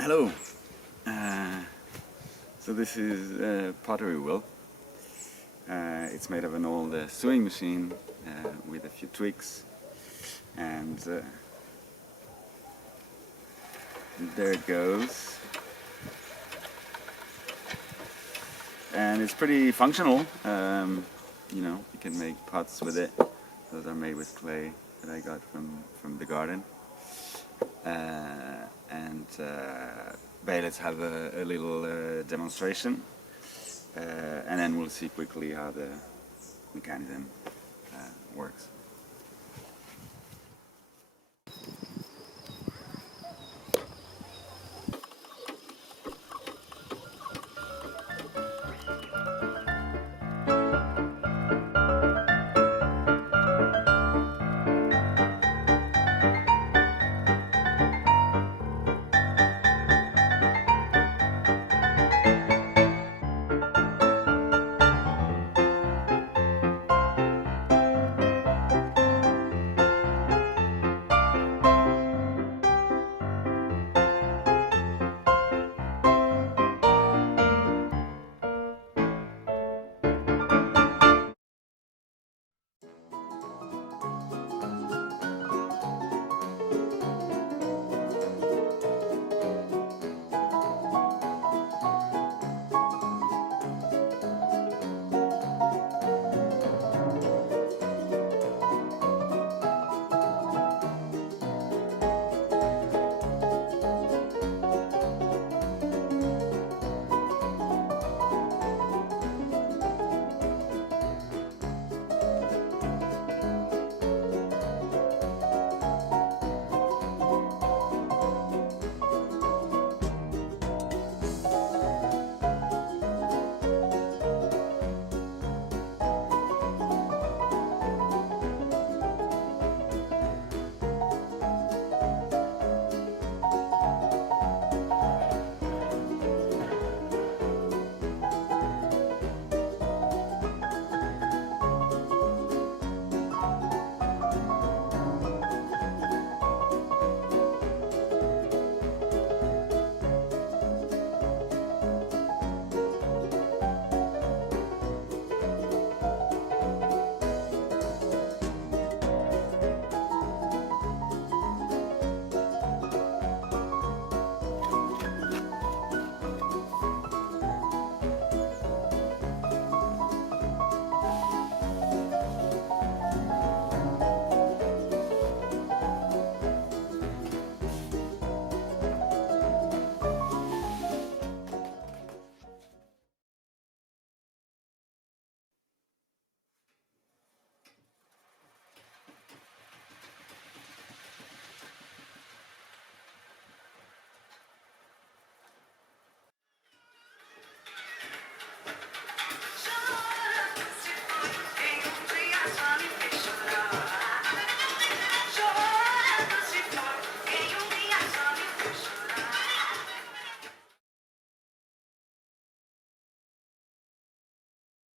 Hello. Uh, so this is a pottery wheel. It's made of an old sewing machine with a few tweaks, and there it goes. And it's pretty functional. You can make pots with it. Those are made with clay that I got from the garden. And let's have a little demonstration, and then we'll see quickly how the mechanism works.